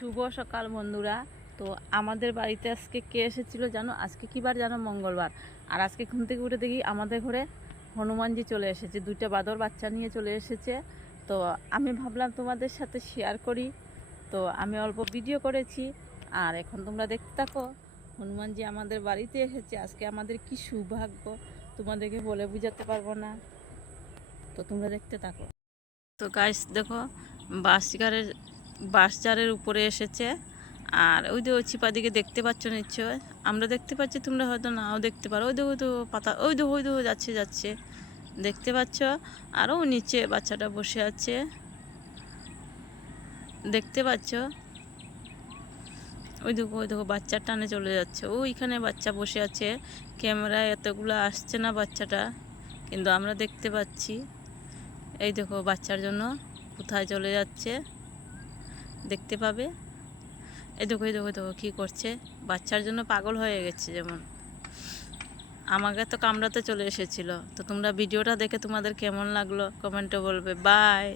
শুভ সকাল বন্ধুরা। তো আমাদের বাড়িতে আজকে কে এসেছিল জানো? আজকে কী বার জানো? মঙ্গলবার। আর আজকে ঘুম থেকে উঠে দেখি আমাদের ঘরে হনুমানজি চলে এসেছে, দুইটা বাঁদর বাচ্চা নিয়ে চলে এসেছে। তো আমি ভাবলাম তোমাদের সাথে শেয়ার করি, তো আমি অল্প ভিডিও করেছি। আর এখন তোমরা দেখতে থাকো, হনুমানজি আমাদের বাড়িতে এসেছে। আজকে আমাদের কি সৌভাগ্য, তোমাদেরকে বলে বোঝাতে পারবো না। তো তোমরা দেখতে থাকো। তো গাইস দেখো, বাঁশঝাড়ের উপরে এসেছে। আর ওই যে ওই চিপা দিকে দেখতে পাচ্ছ নিশ্চয়, আমরা দেখতে পাচ্ছি, তোমরা হয়তো নাও দেখতে পারো। ওই দেখো, পাতা, ওই দেখো যাচ্ছে যাচ্ছে, দেখতে পাচ্ছ? আরও নিচে বাচ্চাটা বসে আছে, দেখতে পাচ্ছ? ওই দেখো বাচ্চার টানে চলে যাচ্ছে। ওইখানে বাচ্চা বসে আছে, ক্যামেরায় এতগুলো আসছে না বাচ্চাটা, কিন্তু আমরা দেখতে পাচ্ছি। এই দেখো বাচ্চার জন্য কোথায় চলে যাচ্ছে, দেখতে পাবে। এই দেখো কী করছে, বাচ্চার জন্য পাগল হয়ে গেছে। যেমন আমাকে তো কামড়াতে চলে এসেছিল। তো তোমরা ভিডিওটা দেখে তোমাদের কেমন লাগলো কমেন্টে বলবে। বাই।